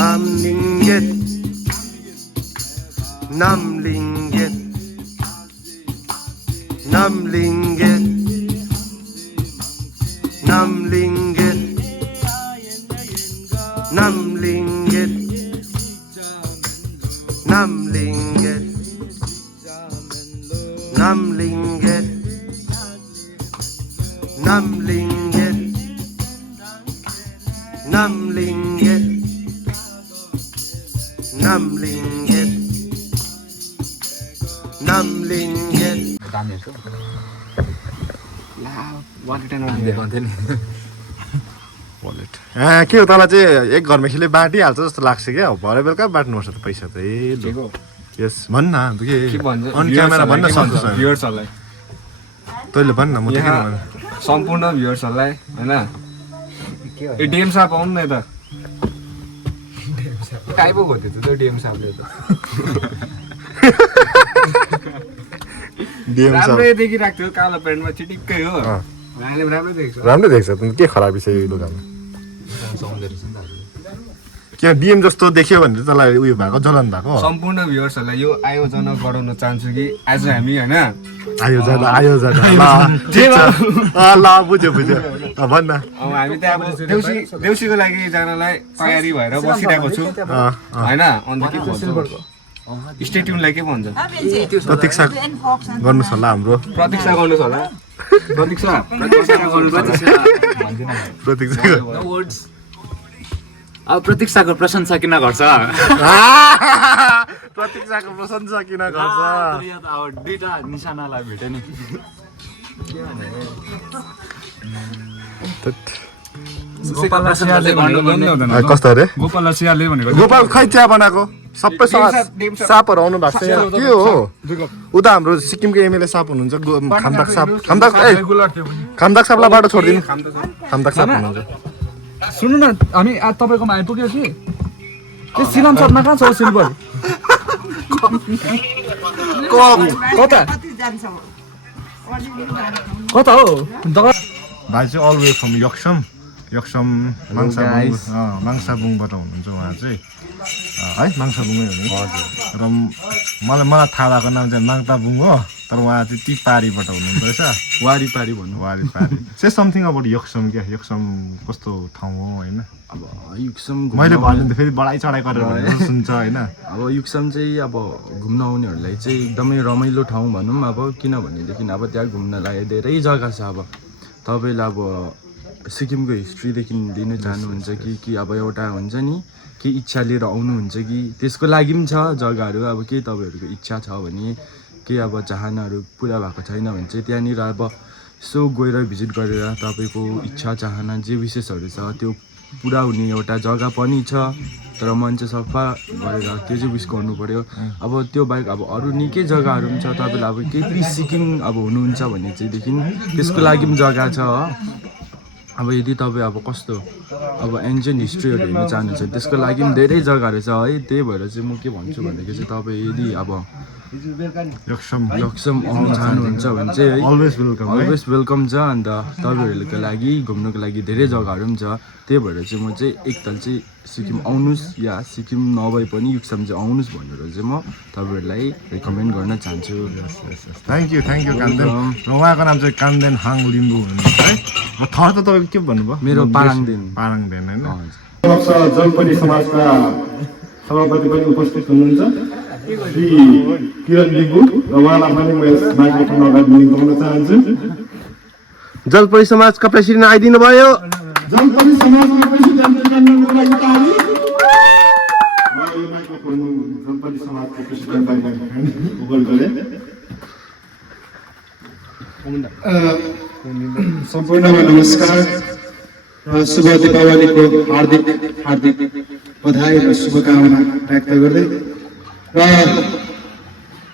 Namlinget, Namlinget, Namlinget, Namlinget, Namlinget, Namlinget, Namlinget, Namlinget, Namlinget, Namlinget, Namlinget. के हो तँलाई चाहिँ एक घरमा खेले बाँटिहाल्छ जस्तो लाग्छ क्या भरे बेलुका बाँट्नुपर्छ त पैसा त यस भन् न के अन क्यामेरा भन्न सक्छ तैँले भन् न म त किन भन्नु सम्पूर्ण भ्युअर्सहरूलाई होइन डिएम साहब आउनु न यता काहीँ पो खोज्दै थियो डिएम साहबले त राम्रै देखिरहेको थियो कालो प्यान्टमा चिटिक्कै हो राम्रै देख्छ के खराबी छ यो दोकानमा क्या डिएम जस्तो देख्यो भने तँलाई उयो भएको जलन भएको सम्पूर्ण भ्युअर्सहरूलाई यो आयोजना गराउन चाहन्छु कि आज हामी होइन ल बुझ्यो भन्न अब हामी त अब देउसीको लागि जानलाई तयारी भएर बसिरहेको छु होइन अन्त के भन्छ स्टेट्युनलाई के भन्छ प्रतीक्षा गर्नुहोस् होला हाम्रो प्रतीक्षा गर्नुहोस् होला प्रतीक्षा अब प्रतीक्षाको प्रशंसा किन गर्छ प्रतीक्षाको प्रशंसा किन गर्छ अब दुईटा निशानालाई भेटे नि कस्तो अरे गोपाल खै चिया बनाएको सबै सापहरू आउनु भएको छ के हो उता हाम्रो सिक्किमको एमएलए साप हुनुहुन्छ खामदाग साप खामदाग सापलाई बाटो छोडिदिनु खामदाग साप हुनुहुन्छ सुन्नु न हामी आज तपाईँकोमा आइपुग्यो कि त्यो सिलाम सपना कहाँ छ सिल्भर कता कता हो भाइ चाहिँ अल वे फ्रम यक्सम माङ्साबुङबाट हुनुहुन्छ उहाँ चाहिँ है माङ्साबुङै हो नि र मलाई थाहा भएको नाम चाहिँ माङ्ताबुङ हो तर उहाँ चाहिँ ती पारीबाट हुनुहुन्छ रहेछ वारिपारी भन्नु वारिपारी से समथिङ अबाउट यक्सम क्या यक्सम कस्तो ठाउँ हो होइन अब युक्सम मैले भन्नु फेरि बढाइ चढाइ गरेर सुन्छ होइन अब युक्सम चाहिँ अब घुम्न आउनेहरूलाई चाहिँ एकदमै रमाइलो ठाउँ भनौँ अब किनभनेदेखि अब त्यहाँ घुम्नलाई धेरै जग्गा छ अब तपाईँले अब सिक्किमको हिस्ट्रीदेखि लिन चाहनुहुन्छ कि अब एउटा हुन्छ नि के इच्छा लिएर आउनुहुन्छ कि त्यसको लागि पनि छ जग्गाहरू अब के तपाईँहरूको इच्छा छ भने के अब चाहनाहरू पुरा भएको छैन भने चाहिँ त्यहाँनिर अब यसो गएर भिजिट गरेर तपाईँको इच्छा चाहना जे विशेषहरू छ त्यो पुरा हुने एउटा जग्गा पनि छ तर मन चाहिँ सफा गरेर त्यो चाहिँ विस गर्नु पऱ्यो अब त्यो बाहेक अब अरू निकै जग्गाहरू पनि छ तपाईँले अब केही पिस सिकिङ अब हुनुहुन्छ भने चाहिँदेखि त्यसको लागि पनि जग्गा छ अब यदि तपाईँ अब कस्तो अब एन्सियन्ट हिस्ट्रीहरू हेर्न चाहनुहुन्छ त्यसको लागि पनि धेरै जग्गाहरू छ है त्यही भएर चाहिँ म के भन्छु भनेदेखि चाहिँ तपाईँ यदि अब यक्सम आउनु चाहनुहुन्छ भने चाहिँ है अलवेज वेलकम छ अन्त तपाईँहरूको लागि घुम्नुको लागि धेरै जग्गाहरू पनि छ त्यही भएर चाहिँ म चाहिँ एकताल चाहिँ सिक्किम आउनुहोस् या सिक्किम नभए पनि युक्सम चाहिँ आउनुहोस् भनेर चाहिँ म तपाईँहरूलाई रिकमेन्ड गर्न चाहन्छु थ्याङ्क यू कान्देन र उहाँको नाम चाहिँ कान्देन हाङ लिम्बू हुनुहुन्छ है र थर त तपाईँको के भन्नुभयो मेरो पाराङदेन होइन जलपरी समाजका सभापति पनि उपस्थित हुनुहुन्छ श्री किरण लिम्बू र उहाँलाई पनि म यस माइक्रोफोन अगाडि निम्ताउन चाहन्छु जलपरी समाजका प्रेसिडेन्ट आइदिनु भयो जलपरी समाजका प्रेसिडेन्टको लागि ताली म यो माइक्रोफोन जलपरी समाजको प्रेसिडेन्टलाई गुगल गरे सम्पूर्णमा नमस्कार र शुभ दीपावलीको हार्दिक बधाई र शुभकामना व्यक्त गर्दै र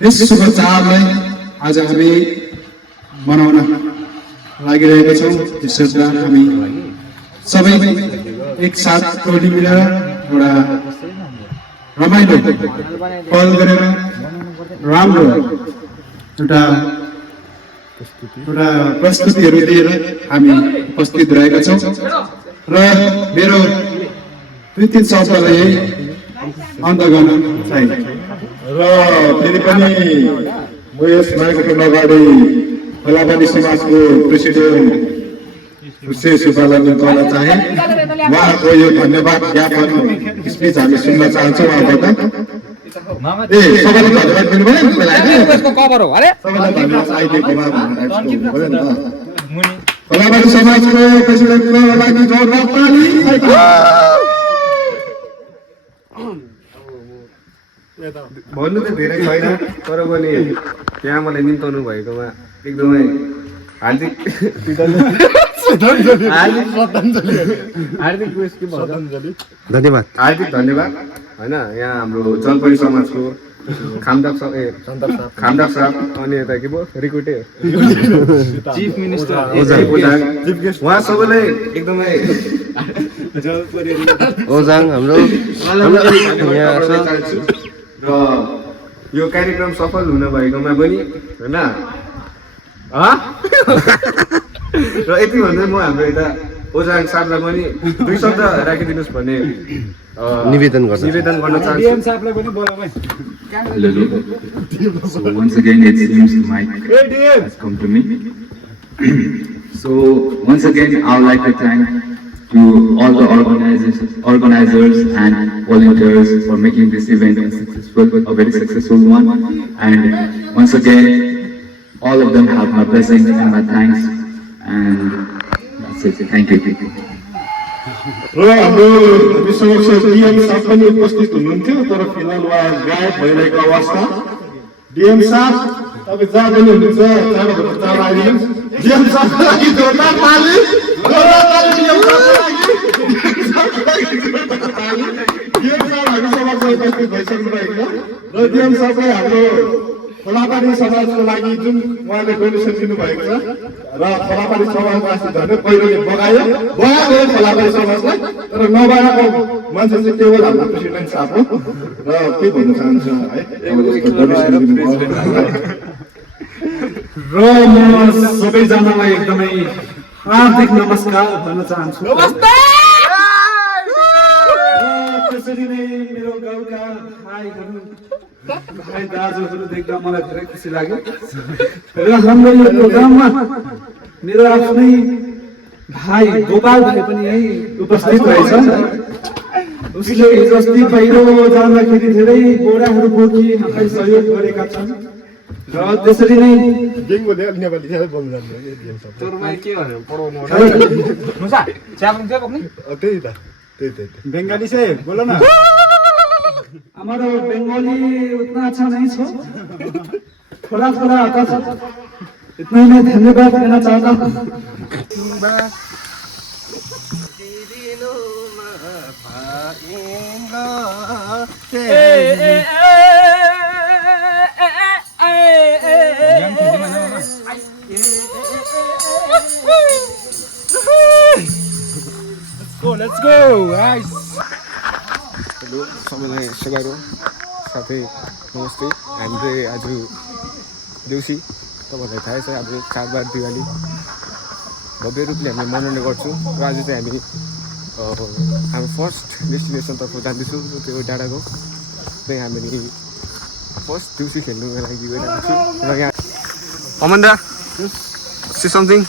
यस शुभ चाडलाई आज हामी मनाउन लागिरहेका छौँ त्यसर्थ हामी सबै एकसाथ टोली मिलेर एउटा रमाइलो पहल गरेर राम्रो एउटा प्रस्तुतिहरू लिएर हामी उपस्थित रहेका छौँ र मेरो दुई तिन शब्दले अन्त गर्न चाहिन्छ र फेरि पनि म यस माइक्रोफोन अगाडि खोलापानी समाजको प्रेसिडेन्ट श्री सुब्बालाई निम्ताउन चाहे उहाँको यो धन्यवाद ज्ञापन स्पिच हामी सुन्न चाहन्छौँ उहाँबाट सबैले धन्यवाद दिनुभयो सबैलाई धन्यवाद आइदिएकोमा खोलापानी समाजको प्रेसिडेन्टको लागि जोरदार ताली भन्नु त धेरै छैन तर पनि त्यहाँ मलाई निम्ताउनु भएकोमा एकदमै हार्दिक धन्यवाद हार्दिक धन्यवाद होइन यहाँ हाम्रो जलपरी समाजको खामदाग साहब अनि यता के भयो रिकुटे चिफ मिनिस्टर उहाँ सबैलाई एकदमै ओजाङ हाम्रो र यो कार्यक्रम सफल हुन भएकोमा पनि होइन र यति भन्दै म हाम्रो यता ओजाङ साहबलाई पनि दुई शब्द राखिदिनुहोस् भन्ने निवेदन गर्न चाहन्छु So once again, it seems the mic has come to me. So once again, I would like to thank to all the organizers and volunteers for making this event a very successful one. And once again, all of them have my blessings and my thanks. And that's it. Thank you. र हाम्रो विश्वमक्ष DM साहब पनि उपस्थित हुनुहुन्थ्यो तर फिलहाल उहाँ गायब भइरहेको अवस्था डिएम साहब तपाईँ जहाँ पनि हुनुहुन्छ चाँडोभन्दा चाँडो आइदिनुहोस् डिएम साहबको लागि जोरदार ताली डिएम साहब हामी समक्ष उपस्थित भइसक्नु भएको र डिएम साहबलाई हाम्रो खोलापानी समाजको लागि जुन उहाँले डोनेसन दिनुभएको छ र खोलापानी समाजवासी झन् पहिरोले बगायो खोलापानी समाजलाई तर नबगाएको मान्छे चाहिँ केवल हाम्रो प्रेसिडेन्ट साहब हो र के भन्न चाहन्छ है र म सबैजनालाई एकदमै हार्दिक नमस्कार भन्न चाहन्छु त्यसरी नै मेरो गाउँका भाइ दाजुहरू देख्दा मलाई धेरै खुसी लाग्यो र हाम्रो यो प्रोग्राममा मेरो आफ्नै भाइ गोपाल भाइ पनि यही उपस्थित रहेछ उसले हिजोअस्ति पहिरो जाँदाखेरि धेरै बोराहरू बोकी हामीलाई सहयोग गरेका छन् र त्यसरी नै बंगाली से बोलो ना हमारा बंगाली उतना अच्छा नहीं छो थोड़ा थोड़ा आता था इतना ही मैं धन्यवाद देना चाहता हूँ Let's go, guys. हेलो सबैलाई सेवारो साथै नमस्ते हामी चाहिँ आज देउसी तपाईँहरूलाई थाहै छ अब चाडबाड दिवाली भव्य रूपले हामीले मनाउने गर्छौँ र आज चाहिँ हामी हाम्रो फर्स्ट डेस्टिनेसनतर्फ जाँदैछौँ त्यो डाँडागाउँ चाहिँ हामी फर्स्ट देउसी खेल्नुको लागि गइरहेको छौँ र यहाँ अमन्दा से समथिङ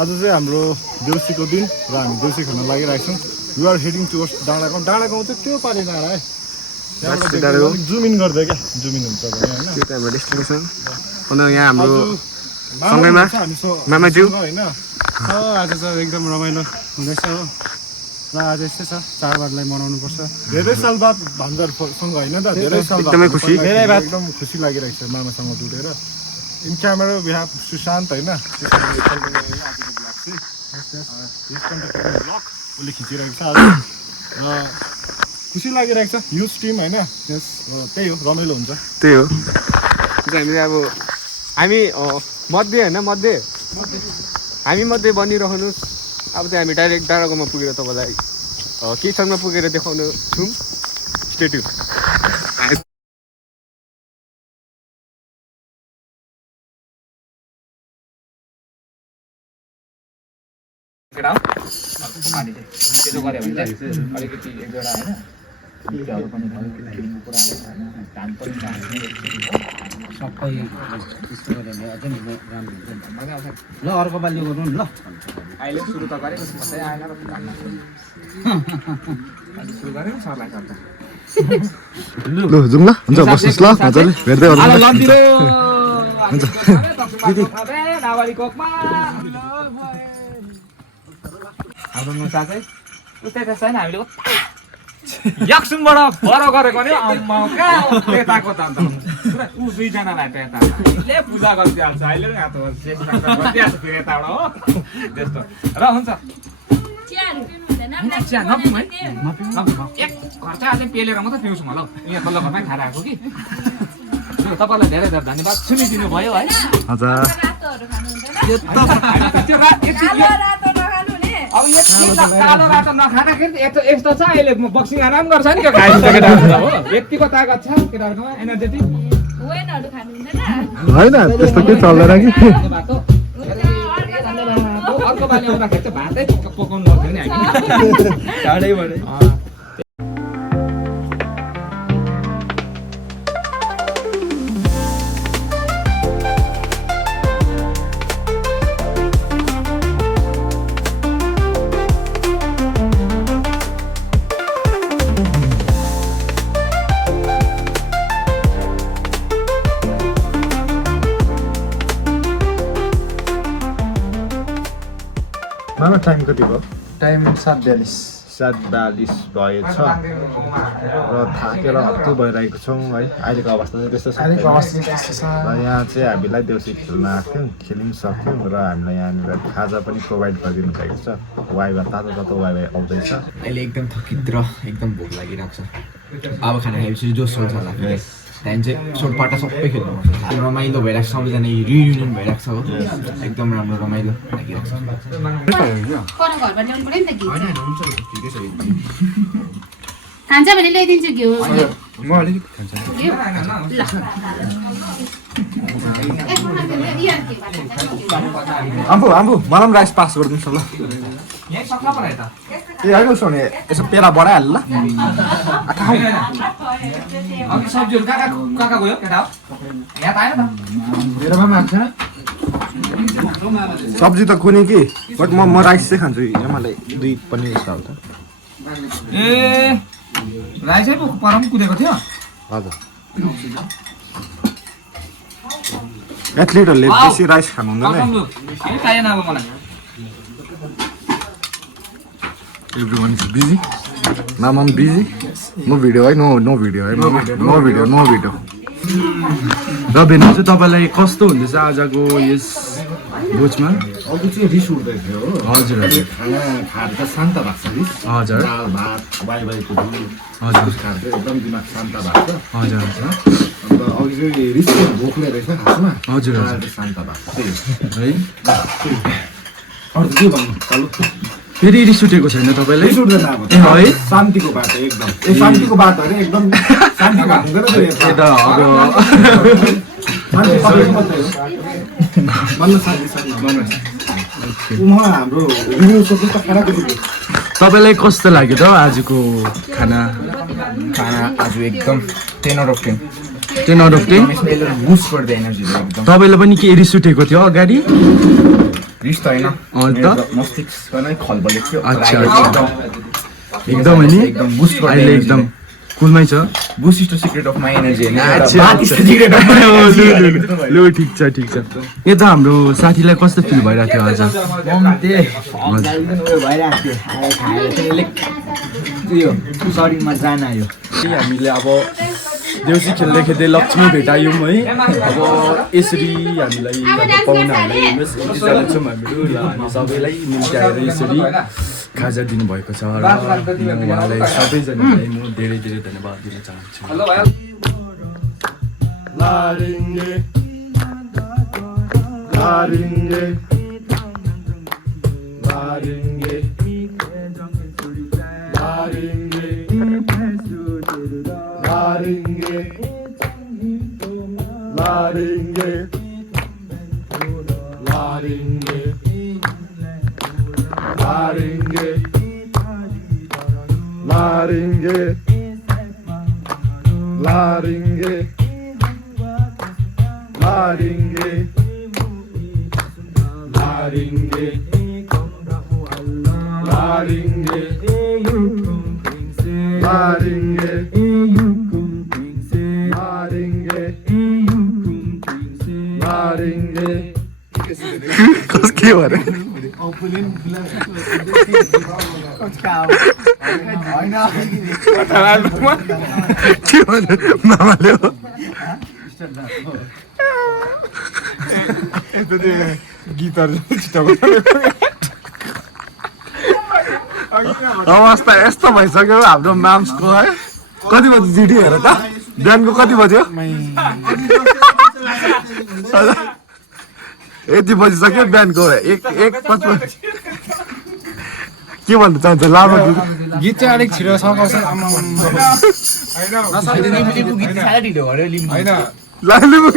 आज चाहिँ हाम्रो देउसीको दिन र हामी देउसी खेल्न लागिरहेको छौँ यु आर हेडिङ टुवर्ड्स डाँडागाउँ चाहिँ त्यो पारि डाँडा है जुम इन गर्दै क्या जुम इन हुन्छ भने होइन त्यो चाहिँ हाम्रो डेस्टिनेसन अन्त यहाँ हाम्रो सँगैमा मामाज्यू होइन आज चाहिँ एकदम रमाइलो हुँदैछ हो र आज यस्तै छ चाडबाडलाई मनाउनुपर्छ धेरै साल बाद भान्जारसँग होइन त धेरै साल एकदमै खुसी एकदम खुसी लागिरहेको छ मामासँग जुटेर in camera we have Sushant होइन उसले खिचिरहेको छ आज र खुसी लागिरहेको छ युथ टिम होइन यस त्यही हो रमाइलो हुन्छ त्यही हो हामीले अब हामी मध्ये होइन हामी मध्ये बनिरहनुहोस् अब चाहिँ हामी डाइरेक्ट डाँडागाउँमा पुगेर तपाईँलाई के क्षणमा पुगेर देखाउनु छौँ स्टे ट्युन पानी चाहिँ त्यसो गऱ्यो भने चाहिँ अलिकति एक दुईवटा होइन बिरुवाहरू पनि भयो किनेको कुराहरू होइन धान पनि हामीले सबै त्यस्तो गऱ्यो भने अझै राम्रो हुन्छ मजा आउँछ ल अर्को पालि गरौँ ल अहिले सुरु त गरेको कसै आएन र सुरु गरेको सरलाई गर्छ लु जाउँ ल हुन्छ बस्नुहोस् ल मजाले भेट्दै गर्नु हुन्छ हाम्रो नुसा चाहिँ उस्तै त छैन हामीले याक्सुमबाट पर गरेको नि अम्मा कहाँ त्यताको त अन्त ऊ दुईजनालाई त्यता ले पूजा गरिदिइहाल्छ अहिले पनि हात गरिदिइहाल्छ फेरि यताबाट हो त्यस्तो र हुन्छ चिया नपिउँ है नपिउँ एक घर चाहिँ अझै पेलेर मात्रै पिउँछु म ल यहाँ तल्लो घरमै खाएर आएको कि तपाईँलाई धेरै धेरै धन्यवाद सुनिदिनु भयो है हजुर अब कालो रातो नखाँदाखेरि यस्तो छ अहिले बक्सिङ आराम गर्छ नि त्यो खाइसकेर हो यतिको तागत छ केटाहरूकोमा एनर्जेटिक होइन त्यस्तो केही चल्दैन कि अर्को पालि आउँदाखेरि चाहिँ भातै पकाउनु पर्थ्यो नि हामी टाढैबाट मामा टाइम कति भयो टाइम 7:42 7:42 भएछ र थाकेर हत्तु भइरहेको छौँ है अहिलेको अवस्था चाहिँ त्यस्तो छ र यहाँ चाहिँ हामीलाई देउसी खेल्न आएको थियौँ खेलिन सक्यौँ र हामीलाई यहाँनिर खाजा पनि प्रोभाइड गरिदिनु भएको छ वाइवा तातो तातो वाइवा आउँदैछ अहिले एकदम थकित र एकदम भोक लागिरहेको छ अब खाना खाएपछि जोस चल्छ होला फेरि त्यहाँदेखि चाहिँ सोटपाटा सबै खेल्नुपर्छ रमाइलो भइरहेको छ सबैजना रियुनियन भइरहेको छ हो एकदम राम्रो रमाइलो लागिरहेको छ खान्छ भने ल्याइदिन्छु घिउ म अलिकति खान्छ आम्बु आम्बु मलाई पनि राइस पास गरिदिनुहोस् न ल यहीँ सक्छ पो त ए होइन उसो भने यसो पेरा बढाइहाल्नु ल अघि सब्जीहरू कहाँ कहाँ गयो केटा हो यहाँ त आएन त मेरोमा पनि आएको सब्जी त कुनै कि बट म राइस चाहिँ खान्छु यहाँ मलाई 2 पनिर जस्तो हाल्छ ए राइसै पो पर पनि कुदेको थियो हजुर एथलिटहरूले बेसी राइस खानु हुँदैन है चाहिएन अब मलाई एभ्री वान इज बिजी मामा पनि बिजी नो भिडियो है नो भिडियो है नो भिडियो र भेन्नु चाहिँ तपाईँलाई कस्तो हुँदैछ आजको यस भोजमा अघि चाहिँ रिस उठ्दै थियो हो हजुर हजुर खाना खाएर त शान्त भएको छ रिस हजुर दाल भात वाइवाईको झोल हजुर खाएर चाहिँ एकदम दिमाग शान्त भएको छ हजुर अन्त अघि चाहिँ रिसको भोकले रहेछ खासमा हजुर आज चाहिँ शान्त भएको है अरू के भन्नु चालु फेरि रिस उठेको छैन तपाईँलाई रिस उठ्दैन अब ए है शान्तिको बाटो एकदम शान्तिको बाटो अरे एकदम शान्तिको बाटो हुँदैन ए त अब शान्ति सबैको मात्रै हो भन्नु शान्ति हाम्रो रिभ्यू सोध्नु त खानाको रिभ्यू तपाईँलाई कस्तो लाग्यो त आजको खाना खाना आज एकदम 10 out of 10 10 out of 10 boost for the energy एकदम तपाईँलाई पनि के रिस उठेको थियो अगाडि रिस त होइन मस्तिष्क नै खलबलेको थियो अच्छा एकदम होइन एकदम बुस्ट फर अहिले एकदम कुलमै छ boost is the secret of my energy लु ठिक छ यो त हाम्रो साथीलाई कस्तो फिल भइरहेको थियो आज हामीले अब देउसी खेल्दै खेल्दै लक्ष्मी भेटायौँ है अब यसरी हामीलाई पाहुनाहरूलाई यतिजना छौँ हामीहरू र हामी सबैलाई मिल्टाएर यसरी खाजा दिनुभएको छ र उहाँलाई सबैजनालाई म धेरै धेरै धन्यवाद दिन चाहन्छु Laringe लारिंगे लारिंगे लारिंगे लारिंगे लारिंगे लारिंगे लारिंगे लारिंगे कस के भरे के भरे मामाले हो अवस्था यस्तो भइसक्यो हाम्रो माम्सको है कति बजी जिडी हेर त बिहानको कति बज्यो यति बजिसक्यो बिहानको 1:55 के भन्न चाहन्छ लामो गीत चाहिँ अलिक छिटो सकाउँछ लालिमु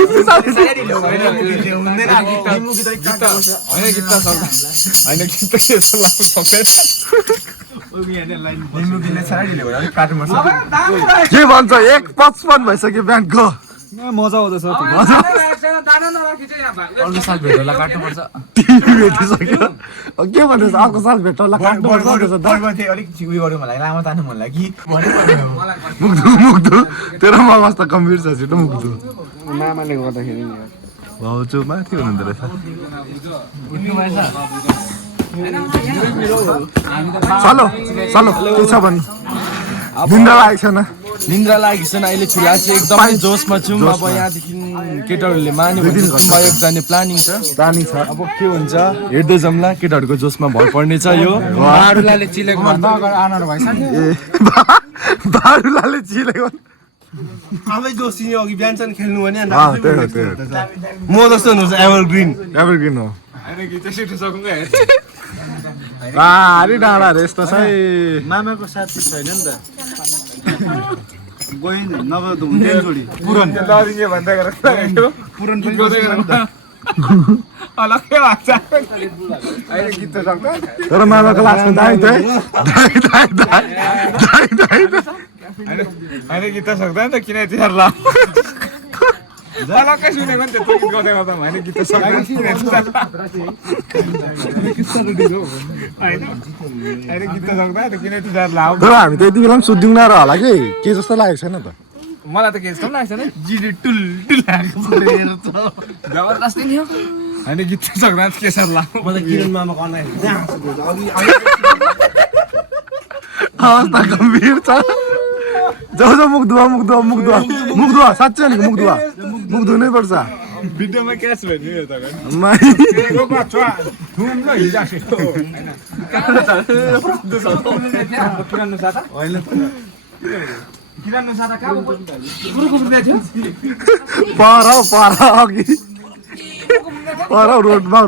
के भन्छ 1:55 भइसक्यो बिहानको मजा आउँदैछ अर्को साल भेटौँला काट्नुपर्छ टिभी भेटिसक्यो के भन्दैछ अर्को साल भेटौँला काट्नुपर्छ अलिक उयो गर्नु मलाई लामो तान्नु मन लाग्यो मुग्दु तेरो अवस्था गम्भीर छ छिटो मुग्दु मामाले गर्दाखेरि नि भाउजू माथि हुनुहुँदो रहेछ चलो चलो के छ भने निन्द्रा लागेको छैन निन्द्रा लागेको छैन अहिले फिलहाल चाहिँ एकदमै जोसमा छौँ अब यहाँदेखि केटाहरूले मान्यो भने बाइक जाने प्लानिङ छ अब के हुन्छ हेर्दै जाउँला केटाहरूको जोसमा भर पर्ने छ यो बारुलाले चिलेको भन्दा अगाडि आनर भइसक्यो बारुलाले चिलेको आफै दोस्ती अघि बिहानसम्म खेल्नु भने म जस्तो हुनुहुन्छ एभरग्रिन हो भारी डाँडा रे यस्तो चाहिँ मामाको साथी छैन नि त गइन नभए त हुन्थ्यो जोडी पुरन लरिङे भन्दै गरेर पुरन पनि गर्दै अलग्गै लाग्छ अहिले गीत त सक्छ तर मामाको लास्टमा दाइ होइन गीत त सक्दैन त किन तिहार ला अलग्गै सुनेको नि त्यो गीत गर्दै गर्दा होइन गीत त सक्दैन होइन गीत त सक्दैन त किन तिहार ला तर हामी त यति बेला पनि सुत्दिउँ न होला कि के जस्तो लागेको छैन त मलाई त के जस्तो लागेको छैन जिडी टुल टुल जबरजस्ती नि हो होइन गीत त सक्दैन के सर ला मलाई किरण मामाको अनलाइन अवस्था गम्भीर छ जाऊ मुखदुवा साँच्चै भनेको मुखदुवा नै पर्छ भिडियोमा क्याच भन्ने हो त पर अघि रोडमा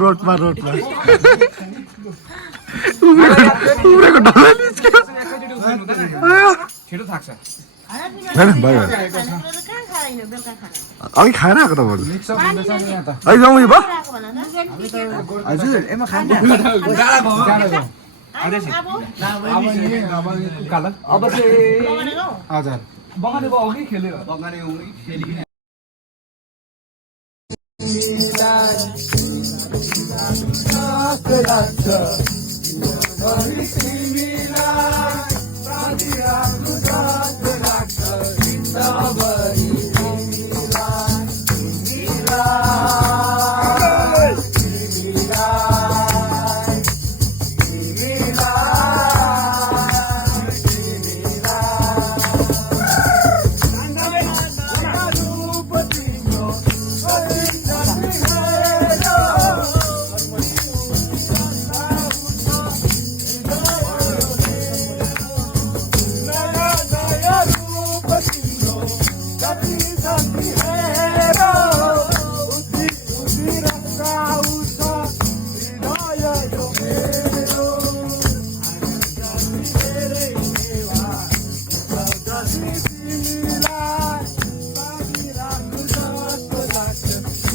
उब्रेको डल्लै निस्क्यो छिटो थाक्छ अघि खाएर आएको त बरु है जाउँ यो भयो हजुर एमा खान्छ अब चाहिँ हजुर बगानेको अघि खेल्यो बगाने